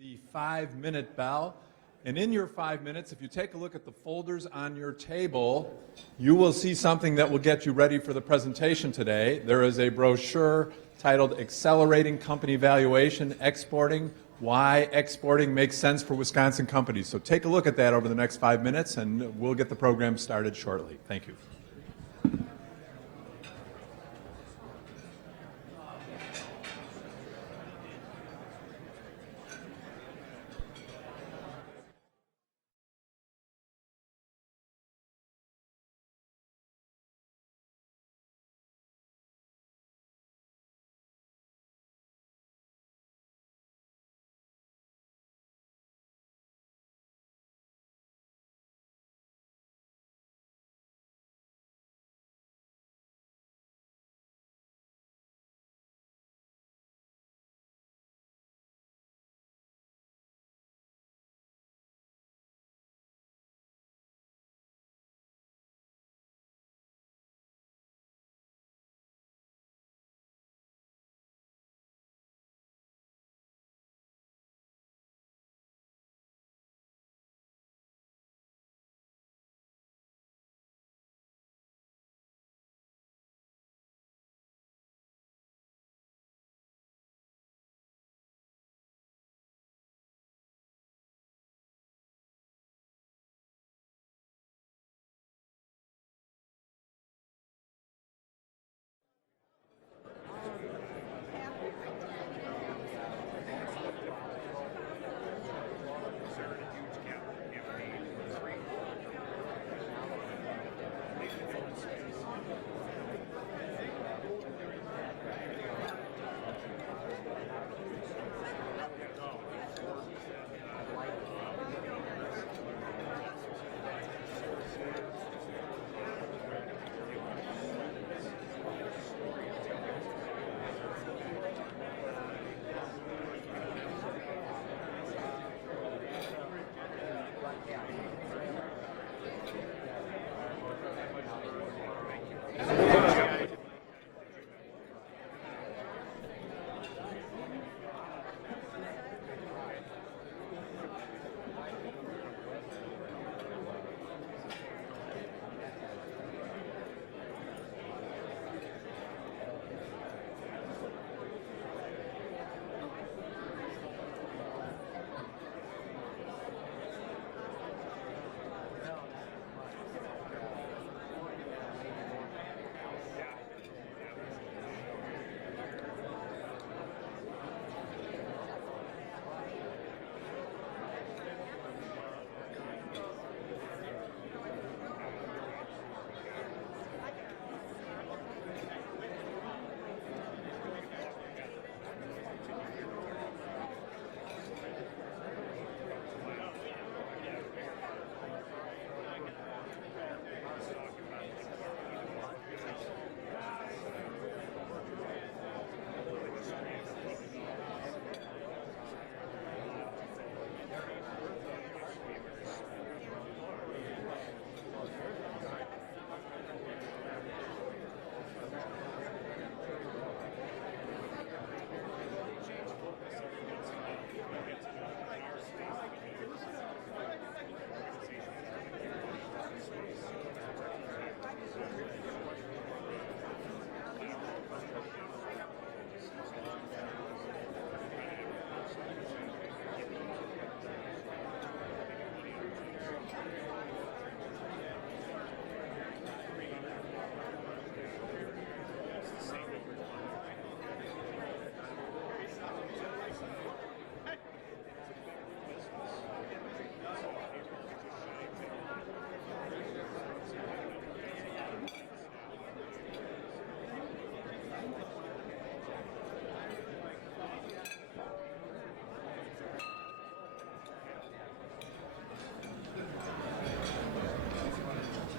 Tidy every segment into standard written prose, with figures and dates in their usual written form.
The 5-minute bell. And in your 5 minutes, if you take a look at the folders on your table, you will see something that will get you ready for the presentation today. There is a brochure titled Accelerating Company Valuation, Exporting, Why Exporting Makes Sense for Wisconsin Companies. So take a look at that over the next 5 minutes, and we'll get the program started shortly. Thank you.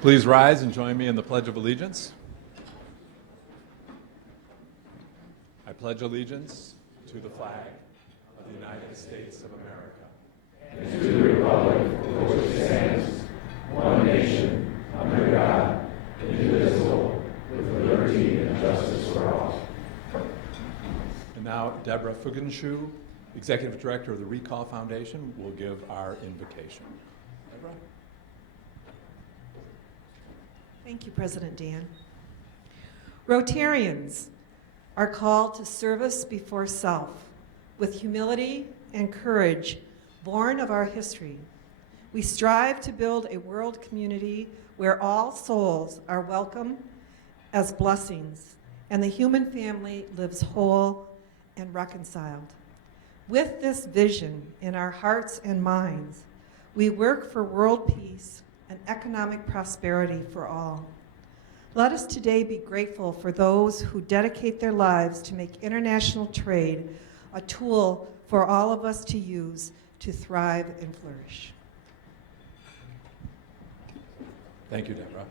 Please rise and join me in the Pledge of Allegiance. I pledge allegiance to the flag of the United States of America and to the republic for which it stands, one nation, under God, indivisible, with liberty and justice for all. And now Deborah Fugenschuh, Executive Director of the Recall Foundation, will give our invocation. Deborah? Thank you, President Dan. Rotarians are called to service before self with humility and courage born of our history. We strive to build a world community where all souls are welcome as blessings and the human family lives whole and reconciled. With this vision in our hearts and minds, we work for world peace and economic prosperity for all. Let us today be grateful for those who dedicate their lives to make international trade a tool for all of us to use to thrive and flourish. Thank you, Deborah.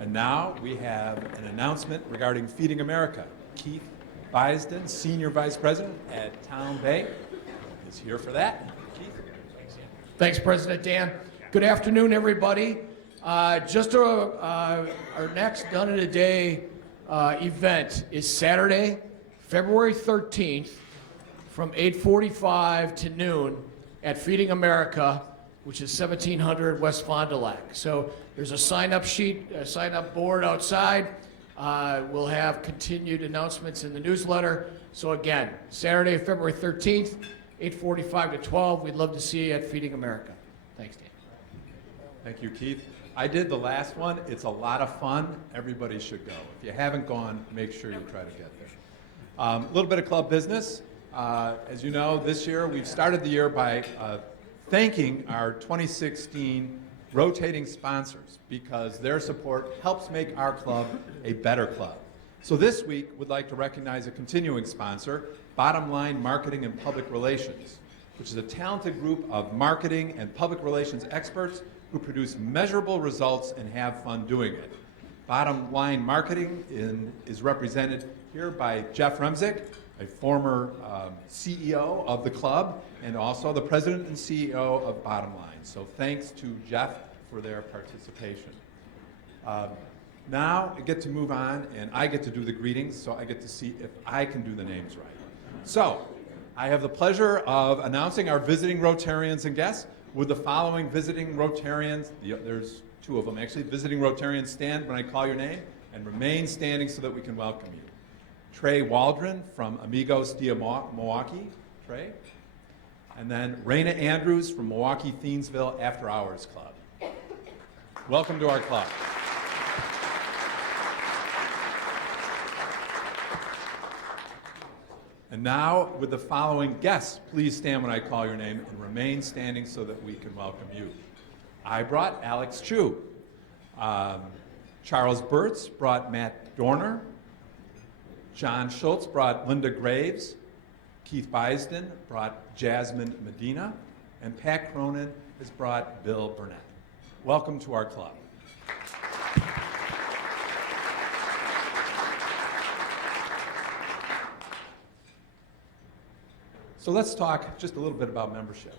And now we have an announcement regarding Feeding America. Keith Bisden, Senior Vice President at Town Bay, is here for that. Keith? Thanks, President Dan. Good afternoon, everybody. Our next Done in a Day event is Saturday, February 13th, from 8:45 to noon at Feeding America, which is 1700 West Fond du Lac. So there's a sign-up sheet, a sign-up board outside. We'll have continued announcements in the newsletter. So again, Saturday, February 13th, 8:45 to 12. We'd love to see you at Feeding America. Thanks, Dan. Thank you, Keith. I did the last one. It's a lot of fun. Everybody should go. If you haven't gone, make sure you try to get there. A little bit of club business. As you know, this year we've started the year by thanking our 2016 rotating sponsors because their support helps make our club a better club. So this week, we'd like to recognize a continuing sponsor, Bottom Line Marketing and Public Relations, which is a talented group of marketing and public relations experts who produce measurable results and have fun doing it. Bottom Line Marketing is represented here by Jeff Remzick, a former CEO of the club, and also the president and CEO of Bottom Line. So thanks to Jeff for their participation. Now I get to move on, and I get to do the greetings, so I get to see if I can do the names right. So I have the pleasure of announcing our visiting Rotarians and guests. Would the following visiting Rotarians, there's two of them actually, visiting Rotarians stand when I call your name and remain standing so that we can welcome you. Trey Waldron from Amigos de Milwaukee, Trey. And then Raina Andrews from Milwaukee Thiensville After Hours Club. Welcome to our club. And now, with the following guests, please stand when I call your name and remain standing so that we can welcome you. I brought Alex Chu. Charles Burtz brought Matt Dorner. John Schultz brought Linda Graves. Keith Bisden brought Jasmine Medina. And Pat Cronin has brought Bill Burnett. Welcome to our club. So let's talk just a little bit about membership.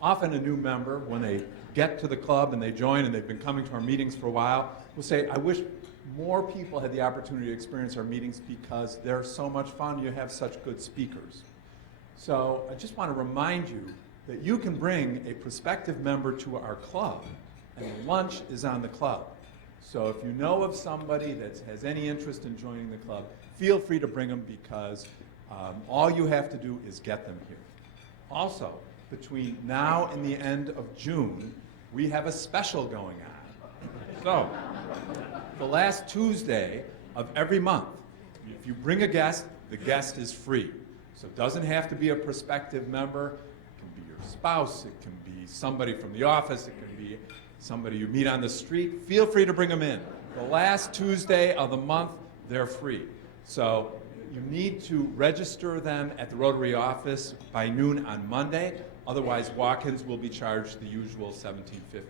Often a new member, when they get to the club and they join and they've been coming to our meetings for a while, will say, I wish more people had the opportunity to experience our meetings because they're so much fun, you have such good speakers. So I just want to remind you that you can bring a prospective member to our club, and the lunch is on the club. So if you know of somebody that has any interest in joining the club, feel free to bring them because all you have to do is get them here. Also, between now and the end of June, we have a special going on. So, the last Tuesday of every month, if you bring a guest, the guest is free. So it doesn't have to be a prospective member. It can be your spouse. It can be somebody from the office. It can be somebody you meet on the street. Feel free to bring them in. The last Tuesday of the month, they're free. So you need to register them at the Rotary office by noon on Monday. Otherwise, walk-ins will be charged the usual $17.50.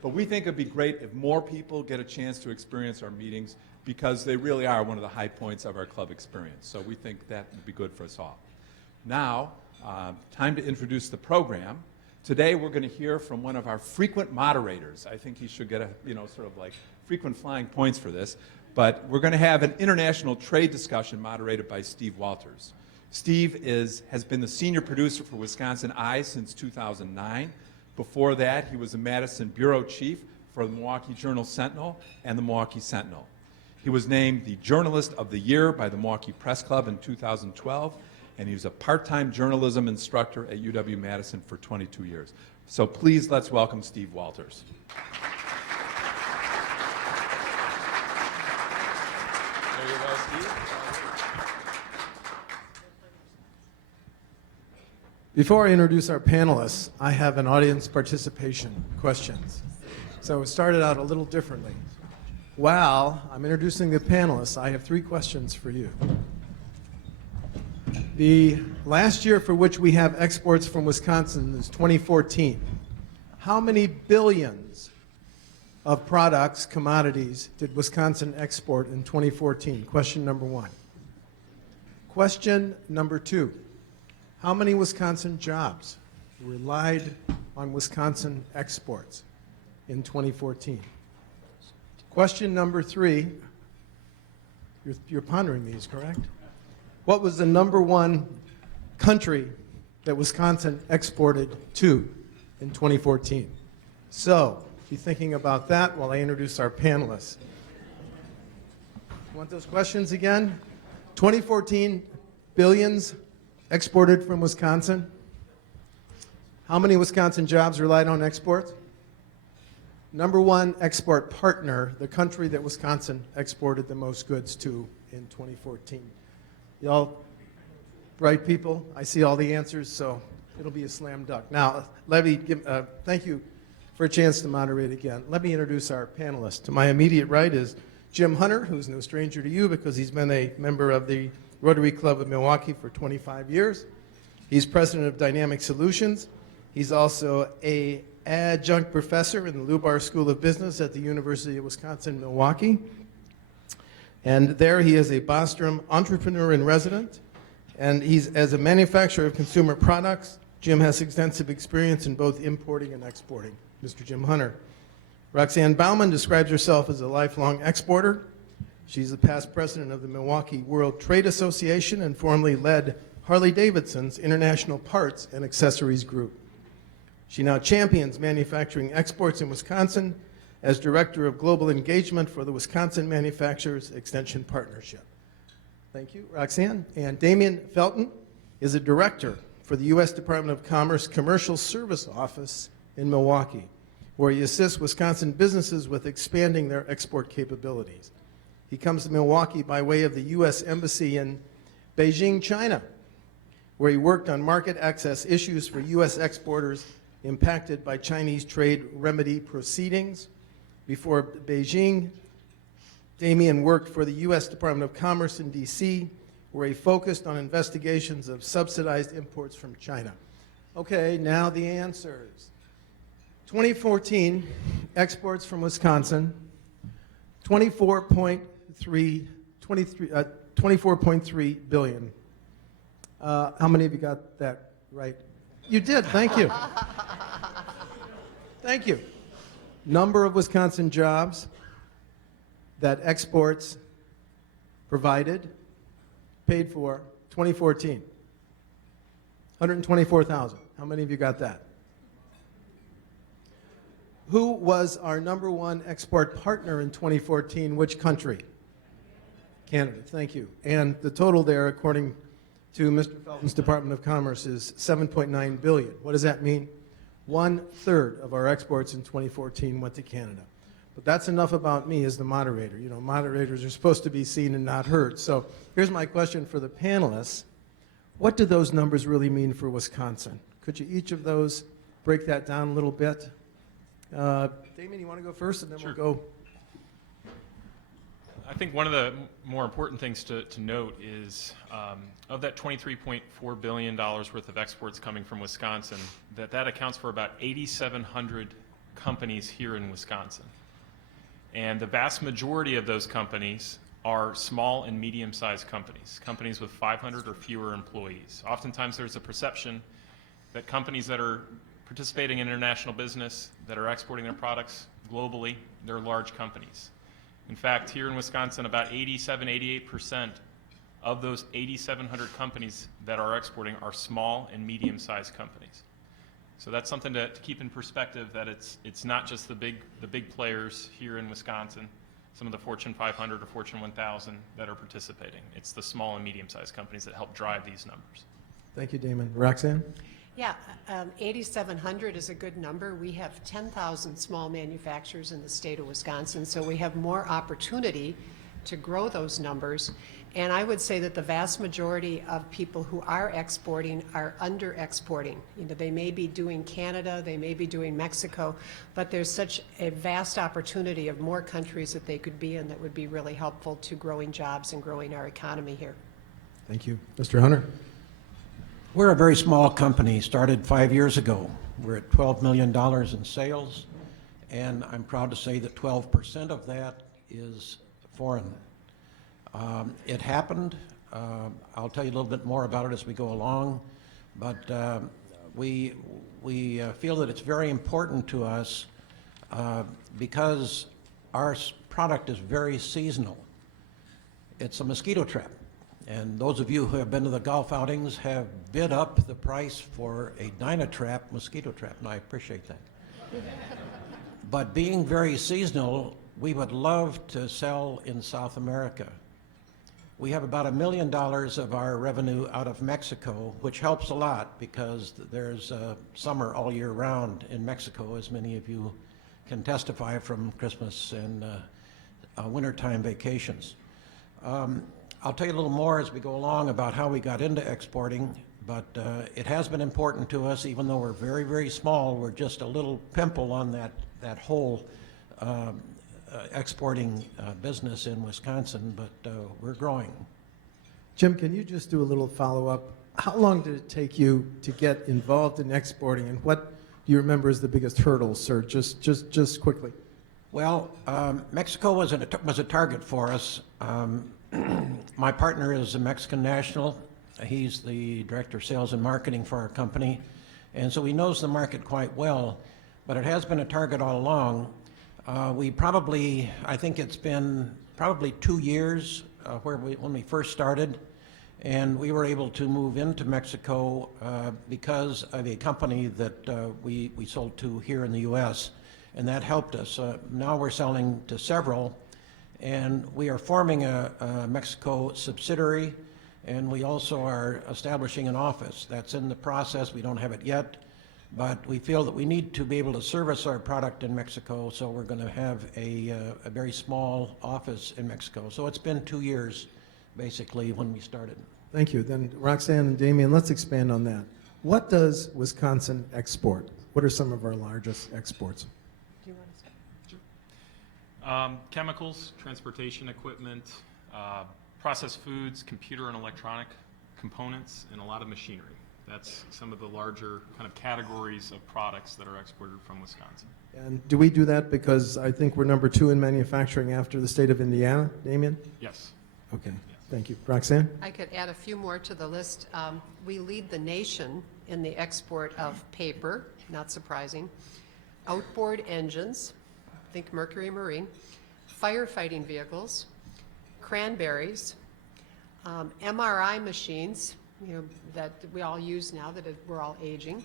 But we think it'd be great if more people get a chance to experience our meetings because they really are one of the high points of our club experience. So we think that would be good for us all. Now, time to introduce the program. Today we're going to hear from one of our frequent moderators. I think he should get a, sort of like frequent flying points for this. But we're going to have an international trade discussion moderated by Steve Walters. Steve has been the senior producer for WisconsinEye since 2009. Before that, he was the Madison bureau chief for the Milwaukee Journal-Sentinel and the Milwaukee Sentinel. He was named the Journalist of the Year by the Milwaukee Press Club in 2012, and he was a part-time journalism instructor at UW-Madison for 22 years. So please, let's welcome Steve Walters. There you go, Steve. Before I introduce our panelists, I have an audience participation questions. So it started out a little differently. While I'm introducing the panelists, I have 3 questions for you. The last year for which we have exports from Wisconsin is 2014. How many billions of products, commodities, did Wisconsin export in 2014? Question number 1. Question number 2. How many Wisconsin jobs relied on Wisconsin exports in 2014? Question number 3. You're pondering these, correct? What was the number 1 country that Wisconsin exported to in 2014? So, be thinking about that while I introduce our panelists. Want those questions again? 2014 billions exported from Wisconsin. How many Wisconsin jobs relied on exports? Number 1 export partner, the country that Wisconsin exported the most goods to in 2014. Y'all bright people, I see all the answers, so it'll be a slam dunk. Now, let me thank you for a chance to moderate again. Let me introduce our panelists. To my immediate right is Jim Hunter, who's no stranger to you because he's been a member of the Rotary Club of Milwaukee for 25 years. He's president of Dynamic Solutions. He's also an adjunct professor in the Lubar School of Business at the University of Wisconsin-Milwaukee. And there he is a Bostrom entrepreneur in resident. And he's, as a manufacturer of consumer products, Jim has extensive experience in both importing and exporting. Mr. Jim Hunter. Roxanne Baumann describes herself as a lifelong exporter. She's the past president of the Milwaukee World Trade Association and formerly led Harley-Davidson's International Parts and Accessories Group. She now champions manufacturing exports in Wisconsin as Director of Global Engagement for the Wisconsin Manufacturers Extension Partnership. Thank you, Roxanne. And Damian Felton is a Director for the U.S. Department of Commerce Commercial Service Office in Milwaukee, where he assists Wisconsin businesses with expanding their export capabilities. He comes to Milwaukee by way of the U.S. Embassy in Beijing, China, where he worked on market access issues for U.S. exporters impacted by Chinese trade remedy proceedings. Before Beijing, Damian worked for the U.S. Department of Commerce in D.C., where he focused on investigations of subsidized imports from China. Okay, now the answers. 2014 exports from Wisconsin, 24.3 billion. How many of you got that right? You did, thank you. Thank you. Number of Wisconsin jobs that exports provided, paid for, 2014. 124,000. How many of you got that? Who was our number 1 export partner in 2014? Which country? Canada, thank you. And the total there, according to Mr. Felton's Department of Commerce, is $7.9 billion. What does that mean? 1/3 of our exports in 2014 went to Canada. But that's enough about me as the moderator. You know, moderators are supposed to be seen and not heard. So here's my question for the panelists. What do those numbers really mean for Wisconsin? Could you each of those break that down a little bit? Damian, you want to go first, and then Sure. we'll go? I think one of the more important things to note is of that $23.4 billion worth of exports coming from Wisconsin, that accounts for about 8,700 companies here in Wisconsin. And the vast majority of those companies are small and medium-sized companies, companies with 500 or fewer employees. Oftentimes there's a perception that companies that are participating in international business, that are exporting their products globally, they're large companies. In fact, here in Wisconsin, about 87, 88% of those 8,700 companies that are exporting are small and medium-sized companies. So that's something to keep in perspective, that it's not just the big players here in Wisconsin, some of the Fortune 500 or Fortune 1000 that are participating. It's the small and medium-sized companies that help drive these numbers. Thank you, Damon. Roxanne? Yeah, 8,700 is a good number. We have 10,000 small manufacturers in the state of Wisconsin, so we have more opportunity to grow those numbers. And I would say that the vast majority of people who are exporting are under-exporting. You know, they may be doing Canada, they may be doing Mexico, but there's such a vast opportunity of more countries that they could be in that would be really helpful to growing jobs and growing our economy here. Thank you. Mr. Hunter? We're a very small company, started 5 years ago. We're at $12 million in sales, and I'm proud to say that 12% of that is foreign. It happened. I'll tell you a little bit more about it as we go along, but we feel that it's very important to us because our product is very seasonal. It's a mosquito trap. And those of you who have been to the golf outings have bid up the price for a Dynatrap mosquito trap, and I appreciate that. But being very seasonal, we would love to sell in South America. We have about $1 million of our revenue out of Mexico, which helps a lot because there's summer all year round in Mexico, as many of you can testify from Christmas and wintertime vacations. I'll tell you a little more as we go along about how we got into exporting, but it has been important to us, even though we're very, very small. We're just a little pimple on that whole exporting business in Wisconsin, but we're growing. Jim, can you just do a little follow-up? How long did it take you to get involved in exporting, and what do you remember as the biggest hurdles, sir? Just quickly. Well, Mexico was a target for us. My partner is a Mexican national. He's the director of sales and marketing for our company, and so he knows the market quite well, but it has been a target all along. I think it's been probably 2 years when we first started, and we were able to move into Mexico because of a company that we sold to here in the U.S., and that helped us. Now we're selling to several, and we are forming a Mexico subsidiary, and we also are establishing an office. That's in the process. We don't have it yet, but we feel that we need to be able to service our product in Mexico, so we're going to have a very small office in Mexico. So it's been 2 years, basically, when we started. Thank you. Then Roxanne and Damian, let's expand on that. What does Wisconsin export? What are some of our largest exports? Do you want to start? Chemicals, transportation equipment, processed foods, computer and electronic components, and a lot of machinery. That's some of the larger kind of categories of products that are exported from Wisconsin. And do we do that because I think we're number 2 in manufacturing after the state of Indiana, Damian? Yes. Okay, Yes. thank you. Roxanne? I could add a few more to the list. We lead the nation in the export of paper, not surprising, outboard engines, think Mercury Marine, firefighting vehicles, cranberries, MRI machines, that we all use now that we're all aging,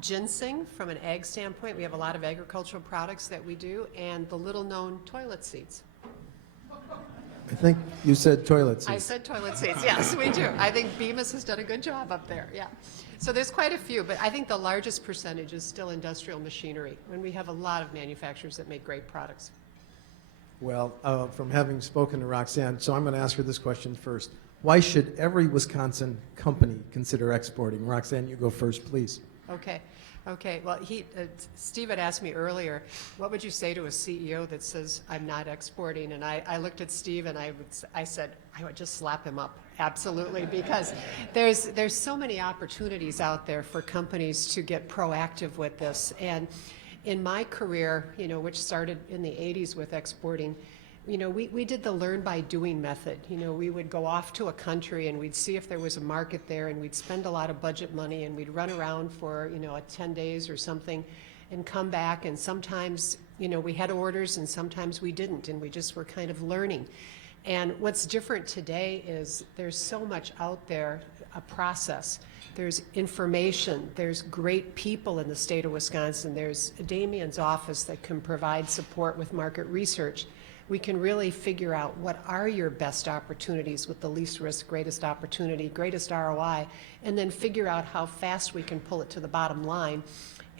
ginseng from an ag standpoint. We have a lot of agricultural products that we do, and the little-known toilet seats. I think you said toilet seats. I said toilet seats, yes, we do. I think Bemis has done a good job up there, yeah. So there's quite a few, but I think the largest percentage is still industrial machinery, and we have a lot of manufacturers that make great products. Well, from having spoken to Roxanne, so I'm going to ask her this question first. Why should every Wisconsin company consider exporting? Roxanne, you go first, please. Okay. Well, Steve had asked me earlier, what would you say to a CEO that says, I'm not exporting? And I looked at Steve and I said, I would just slap him up. Absolutely, because there's so many opportunities out there for companies to get proactive with this. And in my career, which started in the 80s with exporting, we did the learn by doing method. We would go off to a country and we'd see if there was a market there, and we'd spend a lot of budget money, and we'd run around for, 10 days or something and come back. And sometimes, we had orders and sometimes we didn't, and we just were kind of learning. And what's different today is there's so much out there, a process. There's information, there's great people in the state of Wisconsin. There's Damian's office that can provide support with market research. We can really figure out what are your best opportunities with the least risk, greatest opportunity, greatest ROI, and then figure out how fast we can pull it to the bottom line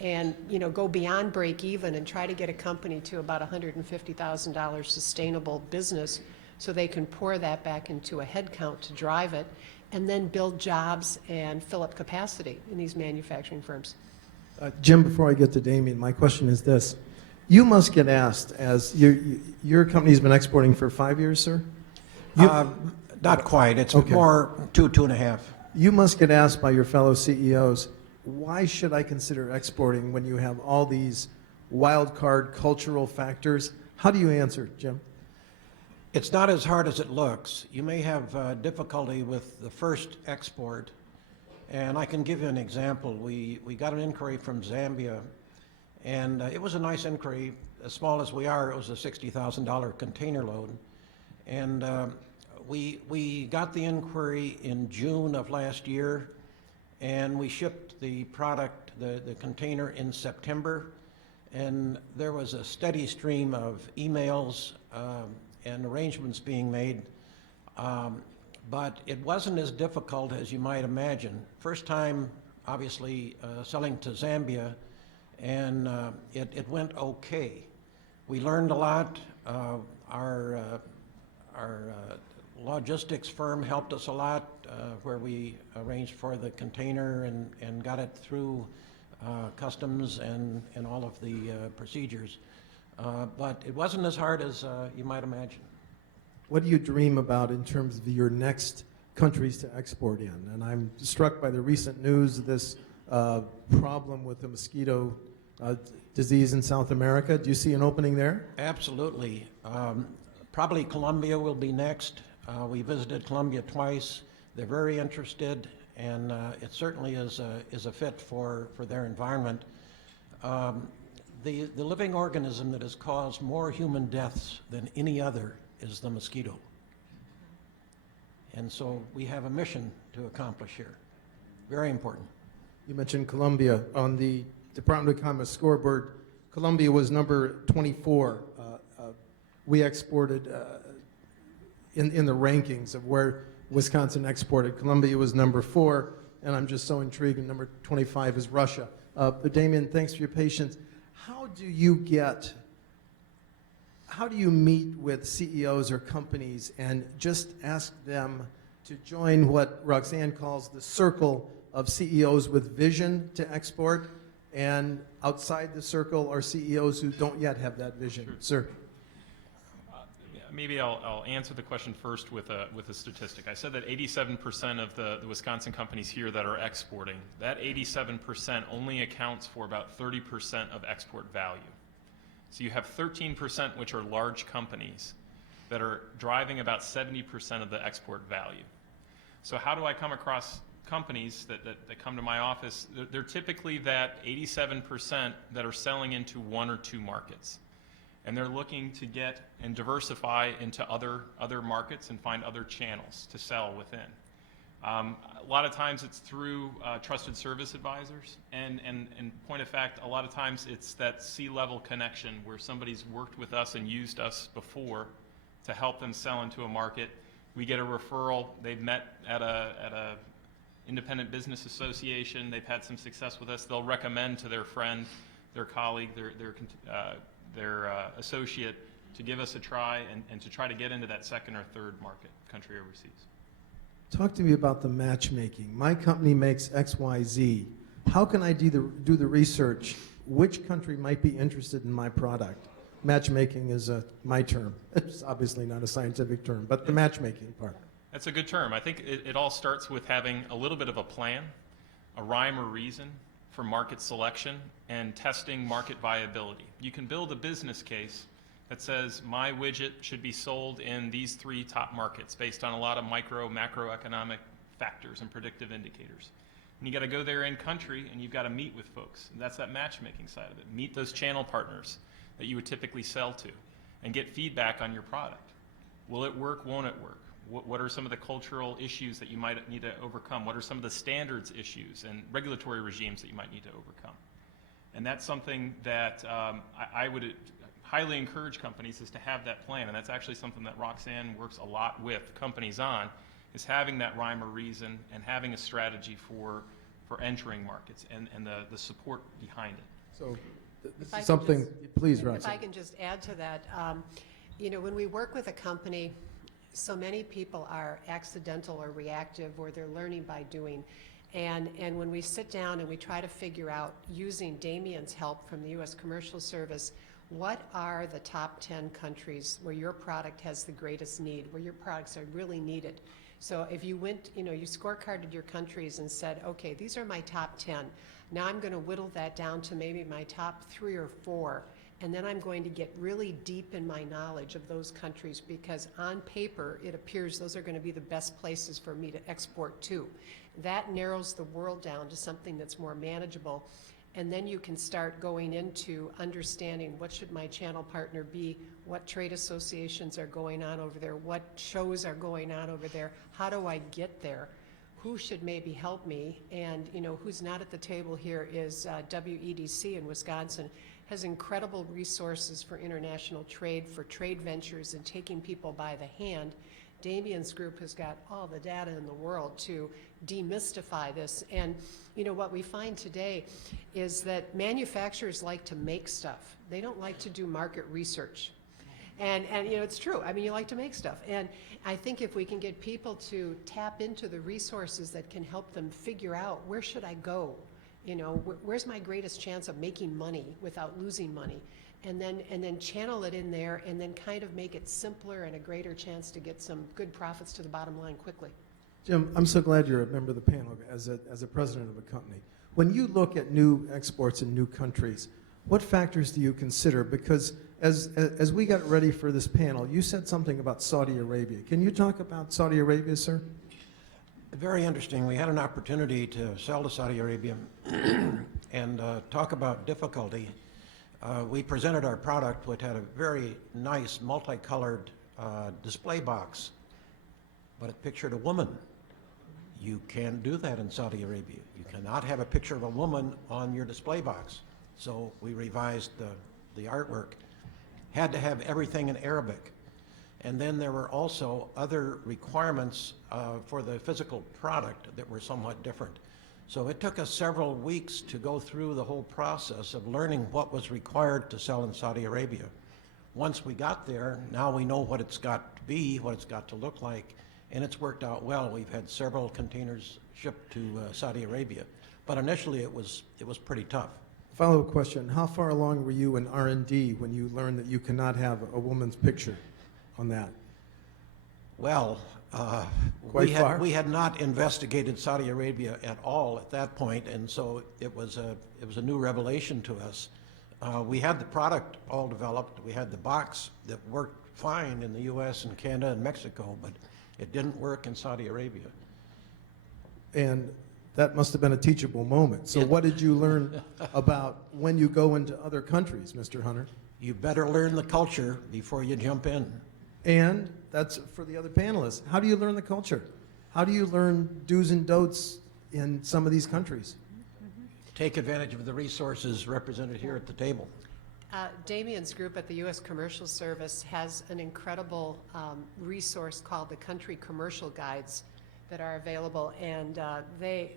and go beyond break even and try to get a company to about $150,000 sustainable business so they can pour that back into a headcount to drive it and then build jobs and fill up capacity in these manufacturing firms. Jim, before I get to Damian, my question is this. You must get asked, as your company's been exporting for 5 years, sir? Not quite. It's Okay. more 2.5. You must get asked by your fellow CEOs, why should I consider exporting when you have all these wild card cultural factors? How do you answer, Jim? It's not as hard as it looks. You may have difficulty with the first export, and I can give you an example. We got an inquiry from Zambia, and it was a nice inquiry. As small as we are, it was a $60,000 container load. And we got the inquiry in June of last year, and we shipped the product, the container, in September. And there was a steady stream of emails and arrangements being made, but it wasn't as difficult as you might imagine. First time, obviously, selling to Zambia, and it went okay. We learned a lot. Our logistics firm helped us a lot, where we arranged for the container and got it through customs and all of the procedures. But it wasn't as hard as you might imagine. What do you dream about in terms of your next countries to export in? And I'm struck by the recent news of this problem with the mosquito disease in South America. Do you see an opening there? Absolutely. Probably Colombia will be next. We visited Colombia twice. They're very interested, and it certainly is a fit for their environment. The living organism that has caused more human deaths than any other is the mosquito. And so we have a mission to accomplish here. Very important. You mentioned Colombia. On the Department of Commerce scoreboard, Colombia was number 24. We exported in the rankings of where Wisconsin exported. Colombia was number 4, and I'm just so intrigued, and number 25 is Russia. Damian, thanks for your patience. How do you meet with CEOs or companies and just ask them to join what Roxanne calls the circle of CEOs with vision to export, and outside the circle are CEOs who don't yet have that vision? Sure. Sir. Maybe I'll answer the question first with a statistic. I said that 87% of the Wisconsin companies here that are exporting, that 87% only accounts for about 30% of export value. So you have 13%, which are large companies, that are driving about 70% of the export value. So how do I come across companies that come to my office? They're typically that 87% that are selling into 1 or 2 markets. And they're looking to get and diversify into other markets and find other channels to sell within. A lot of times it's through trusted service advisors, and point of fact, a lot of times it's that C-level connection where somebody's worked with us and used us before to help them sell into a market. We get a referral. They've met at a independent business association. They've had some success with us. They'll recommend to their friend, their colleague, their associate to give us a try and to try to get into that second or third market country overseas. Talk to me about the matchmaking. My company makes XYZ. How can I do the research? Which country might be interested in my product? Matchmaking is my term. It's obviously not a scientific term, but the matchmaking part. That's a good term. I think it all starts with having a little bit of a plan, a rhyme or reason for market selection and testing market viability. You can build a business case that says my widget should be sold in these 3 top markets based on a lot of macroeconomic factors and predictive indicators. And you got to go there in country and you've got to meet with folks. And that's that matchmaking side of it. Meet those channel partners that you would typically sell to and get feedback on your product. Will it work? Won't it work? What are some of the cultural issues that you might need to overcome? What are some of the standards issues and regulatory regimes that you might need to overcome? And that's something that I would highly encourage companies is to have that plan. And that's actually something that Roxanne works a lot with companies on, is having that rhyme or reason and having a strategy for entering markets and the support behind it. So this If I is could something, please, If I Roxanne. can just add to that, you know, when we work with a company, so many people are accidental or reactive, or they're learning by doing. And when we sit down and we try to figure out, using Damian's help from the U.S. Commercial Service, what are the top 10 countries where your product has the greatest need, where your products are really needed? So if you went, you know, you scorecarded your countries and said, okay, these are my top 10. Now I'm going to whittle that down to maybe my top 3 or 4. And then I'm going to get really deep in my knowledge of those countries, because on paper, it appears those are going to be the best places for me to export to. That narrows the world down to something that's more manageable. And then you can start going into understanding, what should my channel partner be, what trade associations are going on over there, what shows are going on over there, how do I get there, who should maybe help me, and you know, who's not at the table here is WEDC in Wisconsin, has incredible resources for international trade, for trade ventures and taking people by the hand. Damian's group has got all the data in the world to demystify this. And you know, what we find today is that manufacturers like to make stuff. They don't like to do market research. And you know, it's true. I mean, you like to make stuff. And I think if we can get people to tap into the resources that can help them figure out, where should I go? You know, where's my greatest chance of making money without losing money? And then channel it in there, and then kind of make it simpler and a greater chance to get some good profits to the bottom line quickly. Jim, I'm so glad you're a member of the panel as a president of a company. When you look at new exports in new countries, what factors do you consider? Because as we got ready for this panel, you said something about Saudi Arabia. Can you talk about Saudi Arabia, sir? Very interesting. We had an opportunity to sell to Saudi Arabia and talk about difficulty. We presented our product, which had a very nice multicolored display box, but it pictured a woman. You can't do that in Saudi Arabia. You cannot have a picture of a woman on your display box. So we revised the artwork. Had to have everything in Arabic. And then there were also other requirements for the physical product that were somewhat different. So it took us several weeks to go through the whole process of learning what was required to sell in Saudi Arabia. Once we got there, now we know what it's got to be, what it's got to look like, and it's worked out well. We've had several containers shipped to Saudi Arabia, but initially it was pretty tough. Follow-up question, how far along were you in R&D when you learned that you cannot have a woman's picture on that? Well, we had not investigated Saudi Arabia at all at that point, and so it was a new revelation to us. We had the product all developed. We had the box that worked fine in the U.S. and Canada and Mexico, but it didn't work in Saudi Arabia. And that must have been a teachable moment. So what did you learn about when you go into other countries, Mr. Hunter? You better learn the culture before you jump in. And that's for the other panelists. How do you learn the culture? How do you learn do's and don'ts in some of these countries? Take advantage of the resources represented here at the table. Damian's group at the U.S. Commercial Service has an incredible resource called the Country Commercial Guides that are available, and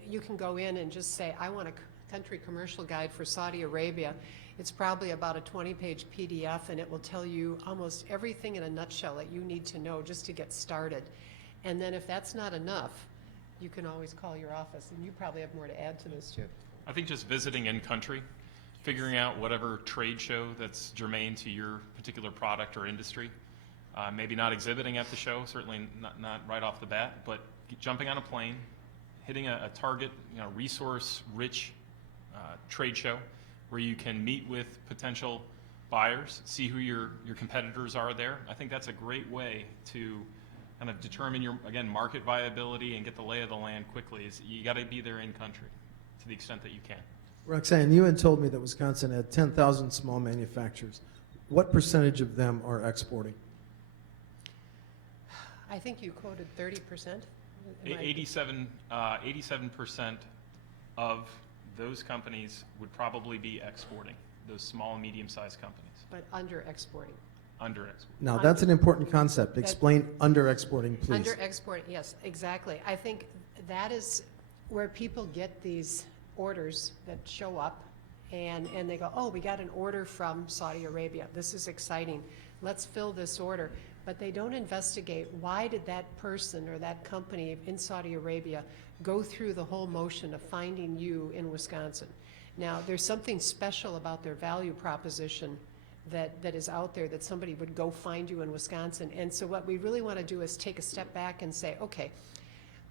you can go in and just say, I want a country commercial guide for Saudi Arabia. It's probably about a 20-page PDF, and it will tell you almost everything in a nutshell that you need to know just to get started. And then if that's not enough, you can always call your office, and you probably have more to add to this too. I think just visiting in country, figuring out whatever trade show that's germane to your particular product or industry. Maybe not exhibiting at the show, certainly not right off the bat, but jumping on a plane, hitting a target, resource-rich trade show where you can meet with potential buyers, see who your competitors are there. I think that's a great way to kind of determine your, again, market viability and get the lay of the land quickly. Is you got to be there in country to the extent that you can. Roxanne, you had told me that Wisconsin had 10,000 small manufacturers. What percentage of them are exporting? I think you quoted 30%. 87% of those companies would probably be exporting, those small and medium-sized companies, But under exporting. under export. Now, that's an important concept. Explain under-exporting, please. Under export, yes, exactly. I think that is where people get these orders that show up and they go, oh, we got an order from Saudi Arabia. This is exciting. Let's fill this order. But they don't investigate why did that person or that company in Saudi Arabia go through the whole motion of finding you in Wisconsin. Now, there's something special about their value proposition that is out there that somebody would go find you in Wisconsin. And so what we really want to do is take a step back and say, okay,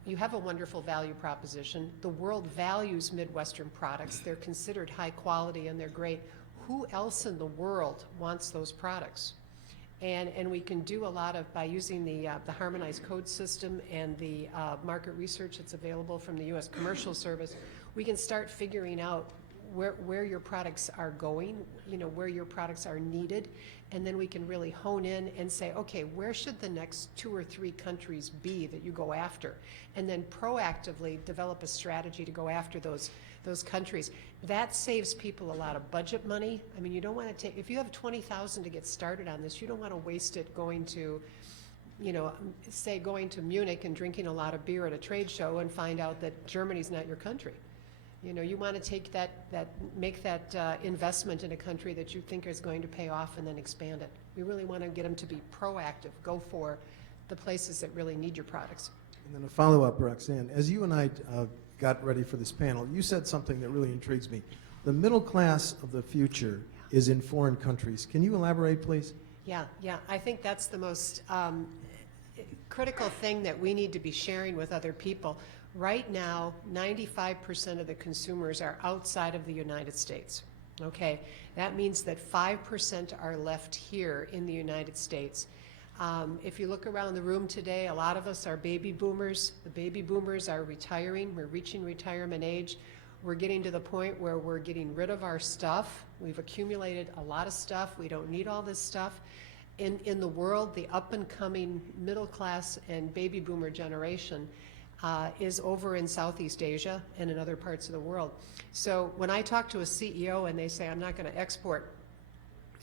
you have a wonderful value proposition. The world values Midwestern products. They're considered high quality and they're great. Who else in the world wants those products? And we can do a lot of, by using the harmonized code system and the market research that's available from the U.S. Commercial Service, we can start figuring out where your products are going, you know, where your products are needed, and then we can really hone in and say, okay, where should the next 2 or 3 countries be that you go after? And then proactively develop a strategy to go after those countries. That saves people a lot of budget money. I mean, you don't want to take, if you have $20,000 to get started on this, you don't want to waste it going to, you know, say going to Munich and drinking a lot of beer at a trade show and find out that Germany's not your country. You know, you want to take make that investment in a country that you think is going to pay off and then expand it. We really want to get them to be proactive, go for the places that really need your products. And then a follow-up, Roxanne. As you and I got ready for this panel, you said something that really intrigues me. The middle class of the future is in foreign countries. Can you elaborate, please? Yeah. I think that's the most critical thing that we need to be sharing with other people. Right now, 95% of the consumers are outside of the United States. Okay, that means that 5% are left here in the United States. If you look around the room today, a lot of us are baby boomers. The baby boomers are retiring. We're reaching retirement age. We're getting to the point where we're getting rid of our stuff. We've accumulated a lot of stuff. We don't need all this stuff. In the world, the up-and-coming middle class and baby boomer generation is over in Southeast Asia and in other parts of the world. So when I talk to a CEO and they say, I'm not going to export,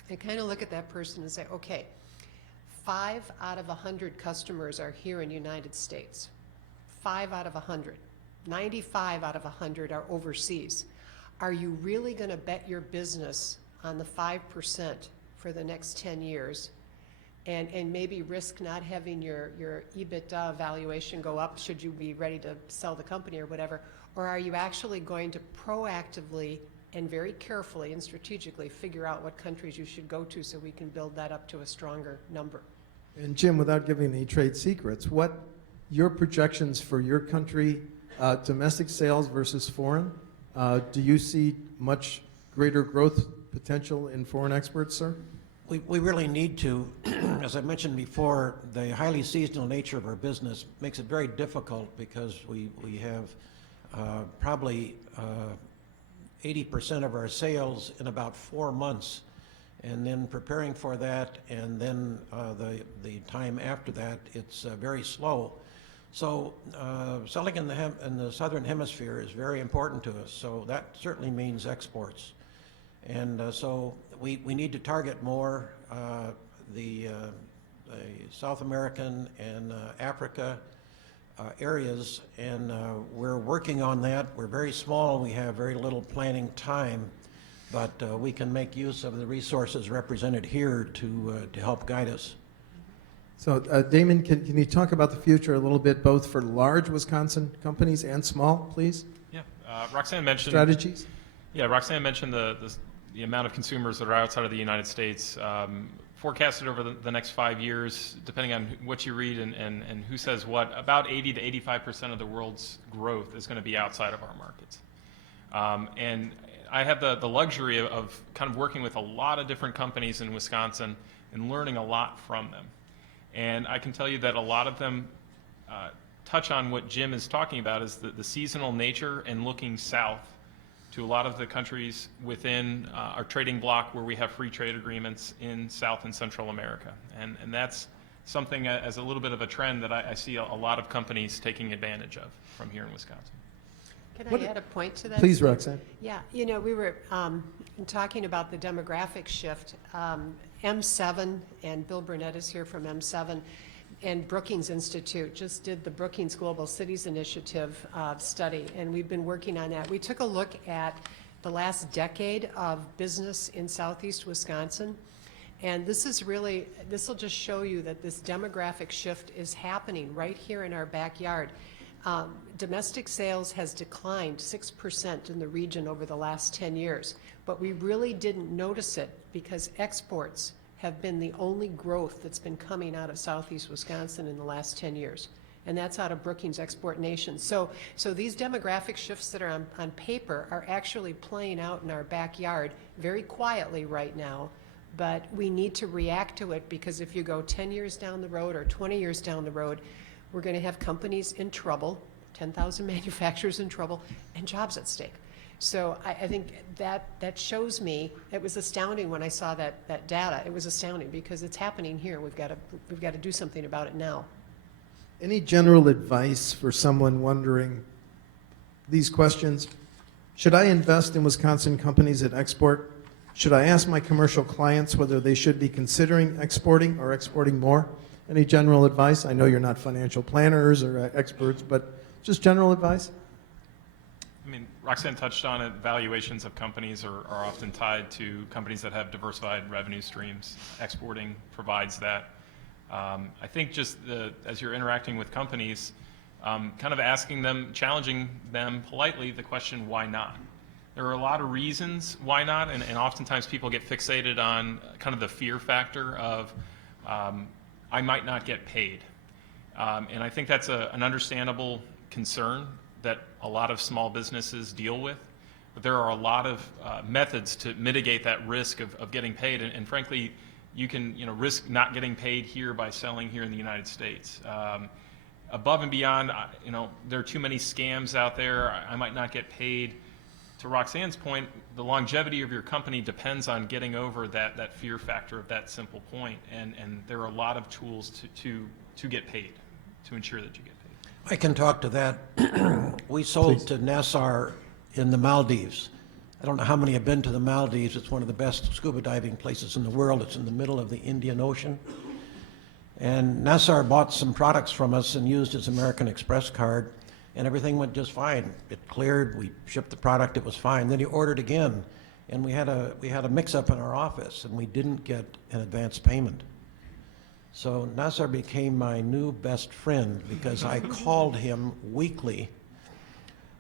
I kind of look at that person and say, okay, 5 out of 100 customers are here in the United States. 5 out of 100. 95 out of 100 are overseas. Are you really going to bet your business on the 5% for the next 10 years and maybe risk not having your EBITDA valuation go up should you be ready to sell the company or whatever? Or are you actually going to proactively and very carefully and strategically figure out what countries you should go to so we can build that up to a stronger number? And Jim, without giving any trade secrets, what your projections for your country, domestic sales versus foreign, do you see much greater growth potential in foreign exports, sir? We really need to. As I mentioned before, the highly seasonal nature of our business makes it very difficult because we have probably 80% of our sales in about 4 months, and then preparing for that, and then the time after that, it's very slow. So selling in the southern hemisphere is very important to us. So that certainly means exports. And so we need to target more the South American and Africa areas, and we're working on that. We're very small. We have very little planning time, but we can make use of the resources represented here to help guide us. So, Damian, can you talk about the future a little bit, both for large Wisconsin companies and small, please? Yeah, Roxanne mentioned Strategies? Yeah, Roxanne mentioned the amount of consumers that are outside of the United States. Forecasted over the next 5 years, depending on what you read and who says what, about 80 to 85% of the world's growth is going to be outside of our markets. And I have the luxury of kind of working with a lot of different companies in Wisconsin and learning a lot from them. And I can tell you that a lot of them touch on what Jim is talking about, is the seasonal nature and looking south to a lot of the countries within our trading bloc where we have free trade agreements in South and Central America. And that's something as a little bit of a trend that I see a lot of companies taking advantage of from here in Wisconsin. Can What- I add a point to that? Please, Steve? Roxanne. Yeah, you know, we were talking about the demographic shift. M7, and Bill Burnett is here from M7, and Brookings Institute just did the Brookings Global Cities Initiative study, and we've been working on that. We took a look at the last decade of business in southeast Wisconsin, and this will just show you that this demographic shift is happening right here in our backyard. Domestic sales has declined 6% in the region over the last 10 years, but we really didn't notice it because exports have been the only growth that's been coming out of southeast Wisconsin in the last 10 years. And that's out of Brookings Export Nation. So these demographic shifts that are on paper are actually playing out in our backyard very quietly right now, but we need to react to it because if you go 10 years down the road or 20 years down the road, we're going to have companies in trouble, 10,000 manufacturers in trouble, and jobs at stake. So I think that shows me, it was astounding when I saw that data. It was astounding because it's happening here. We've got to do something about it now. Any general advice for someone wondering these questions? Should I invest in Wisconsin companies that export? Should I ask my commercial clients whether they should be considering exporting or exporting more? Any general advice? I know you're not financial planners or experts, but just general advice? I mean, Roxanne touched on it. Valuations of companies are often tied to companies that have diversified revenue streams. Exporting provides that. I think just as you're interacting with companies, kind of asking them, challenging them politely the question, why not? There are a lot of reasons why not, and oftentimes people get fixated on kind of the fear factor of, I might not get paid. And I think that's an understandable concern that a lot of small businesses deal with. But there are a lot of methods to mitigate that risk of getting paid. And frankly, you can risk not getting paid here by selling here in the United States. Above and beyond, there are too many scams out there. I might not get paid. To Roxanne's point, the longevity of your company depends on getting over that fear factor of that simple point. And there are a lot of tools to get paid, to ensure that you get paid. I can talk to that. We sold to Nassar in the Maldives. I don't know how many have been to the Maldives. It's one of the best scuba diving places in the world. It's in the middle of the Indian Ocean. And Nassar bought some products from us and used his American Express card, and everything went just fine. It cleared, we shipped the product, it was fine. Then he ordered again, and we had a mix-up in our office, and we didn't get an advance payment. So Nassar became my new best friend because I called him weekly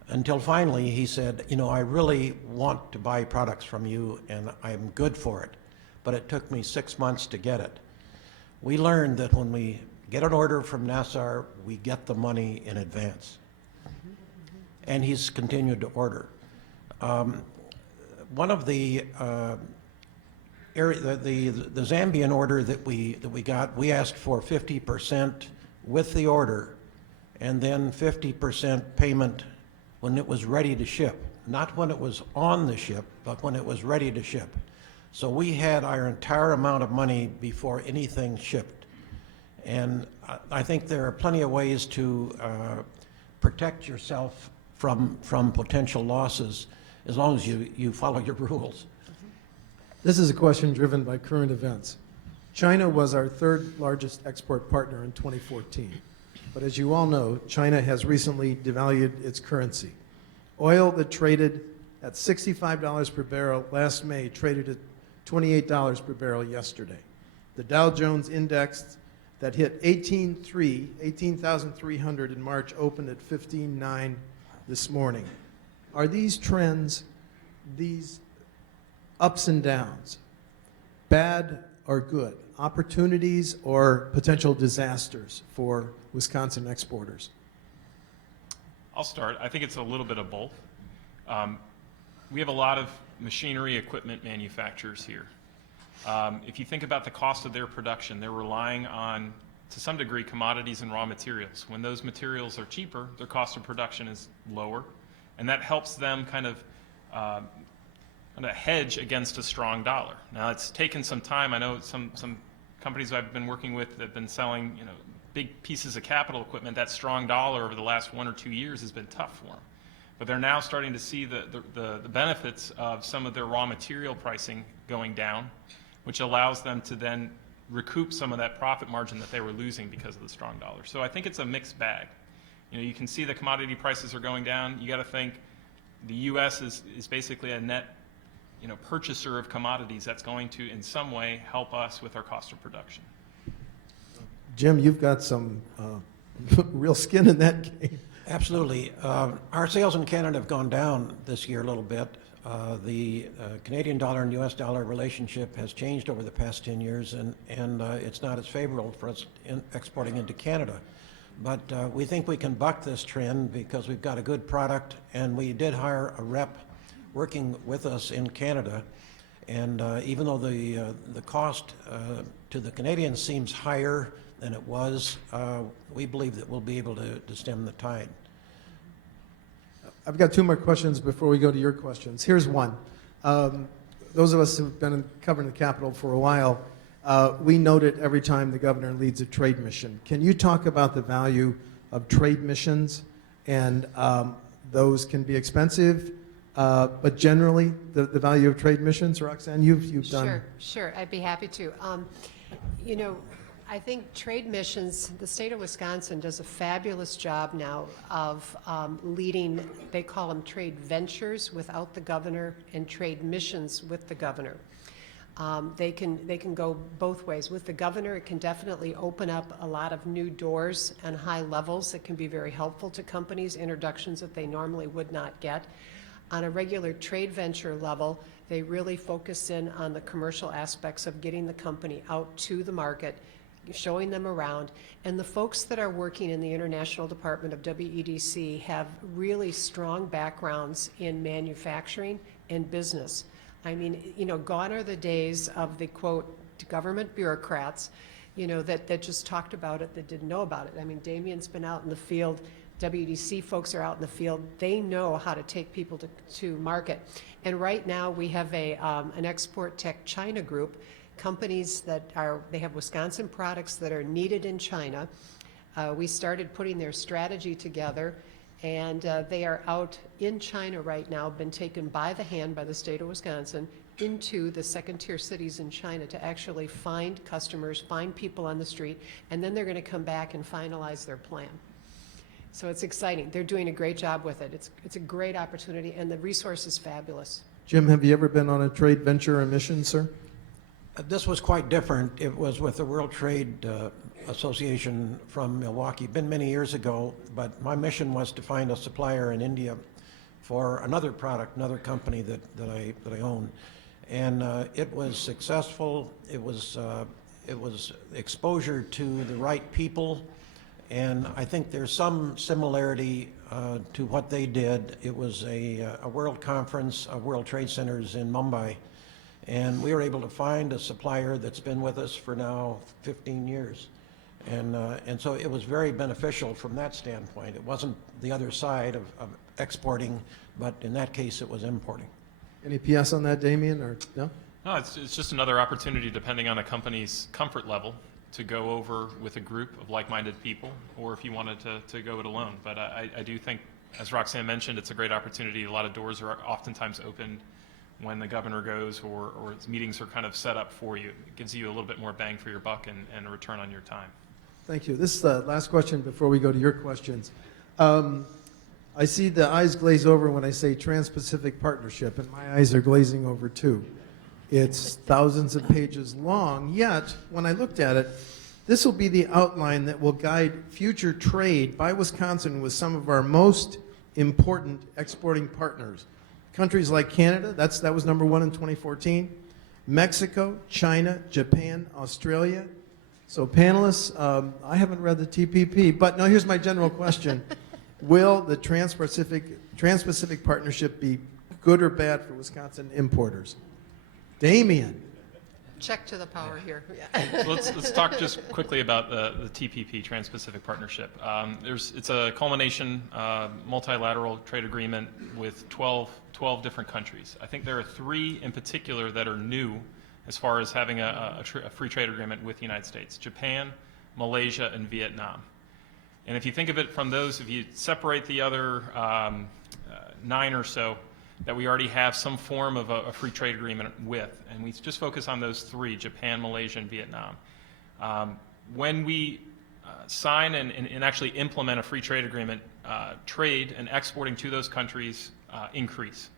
until finally he said, I really want to buy products from you and I'm good for it. But it took me 6 months to get it. We learned that when we get an order from Nassar, we get the money in advance. And he's continued to order. One of the the Zambian order that we got, we asked for 50% with the order, and then 50% payment when it was ready to ship. Not when it was on the ship, but when it was ready to ship. So we had our entire amount of money before anything shipped. And I think there are plenty of ways to protect yourself from potential losses as long as you follow your rules. This is a question driven by current events. China was our third largest export partner in 2014. But as you all know, China has recently devalued its currency. Oil that traded at $65 per barrel last May traded at $28 per barrel yesterday. The Dow Jones Index that hit 18,300 in March opened at 15,900 this morning. Are these trends, these ups and downs, bad or good, opportunities or potential disasters for Wisconsin exporters? I'll start. I think it's a little bit of both. We have a lot of machinery equipment manufacturers here. If you think about the cost of their production, they're relying on, to some degree, commodities and raw materials. When those materials are cheaper, their cost of production is lower, and that helps them kind of hedge against a strong dollar. Now, it's taken some time. I know some companies I've been working with that have been selling, big pieces of capital equipment, that strong dollar over the last 1 or 2 years has been tough for them. But they're now starting to see the benefits of some of their raw material pricing going down, which allows them to then recoup some of that profit margin that they were losing because of the strong dollar. So I think it's a mixed bag. You can see the commodity prices are going down. You got to think the U.S. is basically a net, purchaser of commodities that's going to, in some way, help us with our cost of production. Jim, you've got some real skin in that game. Absolutely. Our sales in Canada have gone down this year a little bit. The Canadian dollar and U.S. dollar relationship has changed over the past 10 years, and it's not as favorable for us exporting into Canada. But we think we can buck this trend because we've got a good product, and we did hire a rep working with us in Canada. And even though the cost to the Canadians seems higher than it was, we believe that we'll be able to stem the tide. I've got 2 more questions before we go to your questions. Here's one. Those of us who've been covering the Capitol for a while, we note it every time the governor leads a trade mission. Can you talk about the value of trade missions? And those can be expensive, but generally, the value of trade missions, Roxanne, you've done. Sure, I'd be happy to. I think trade missions, the state of Wisconsin does a fabulous job now of leading, they call them trade ventures without the governor and trade missions with the governor. They can go both ways. With the governor, it can definitely open up a lot of new doors and high levels that can be very helpful to companies, introductions that they normally would not get. On a regular trade venture level, they really focus in on the commercial aspects of getting the company out to the market, showing them around, and the folks that are working in the International Department of WEDC have really strong backgrounds in manufacturing and business. I mean, gone are the days of the, quote, government bureaucrats, that just talked about it, that didn't know about it. I mean, Damian's been out in the field, WEDC folks are out in the field, they know how to take people to market. And right now we have an Export Tech China group, companies that they have Wisconsin products that are needed in China. We started putting their strategy together, and they are out in China right now, been taken by the hand by the state of Wisconsin into the second-tier cities in China to actually find customers, find people on the street, and then they're going to come back and finalize their plan. So it's exciting. They're doing a great job with it. It's a great opportunity, and the resource is fabulous. Jim, have you ever been on a trade venture or mission, sir? This was quite different. It was with the World Trade Association from Milwaukee. Been many years ago, but my mission was to find a supplier in India for another product, another company that I own, and it was successful. It was exposure to the right people, and I think there's some similarity to what they did. It was a world conference of World Trade Centers in Mumbai. And we were able to find a supplier that's been with us for now 15 years. And so it was very beneficial from that standpoint. It wasn't the other side of exporting, but in that case it was importing. Any PS on that, Damian, or no? No, it's just another opportunity, depending on a company's comfort level, to go over with a group of like-minded people, or if you wanted to go it alone. But I do think, as Roxanne mentioned, it's a great opportunity. A lot of doors are oftentimes opened when the governor goes, or meetings are kind of set up for you. It gives you a little bit more bang for your buck and a return on your time. Thank you. This is the last question before we go to your questions. I see the eyes glaze over when I say Trans-Pacific Partnership, and my eyes are glazing over too. It's thousands of pages long, yet when I looked at it, this will be the outline that will guide future trade by Wisconsin with some of our most important exporting partners. Countries like Canada, that was number 1 in 2014. Mexico, China, Japan, Australia. So panelists, I haven't read the TPP, but no, here's my general question. Will the Trans-Pacific Partnership be good or bad for Wisconsin importers? Damian. Check to the power here. So let's talk just quickly about the TPP, Trans-Pacific Partnership. It's a culmination multilateral trade agreement with 12 different countries. I think there are 3 in particular that are new as far as having a free trade agreement with the United States: Japan, Malaysia, and Vietnam. And if you think of it from those, if you separate the other 9 or so that we already have some form of a free trade agreement with, and we just focus on those 3, Japan, Malaysia, and Vietnam. When we sign and actually implement a free trade agreement, trade and exporting to those countries increase.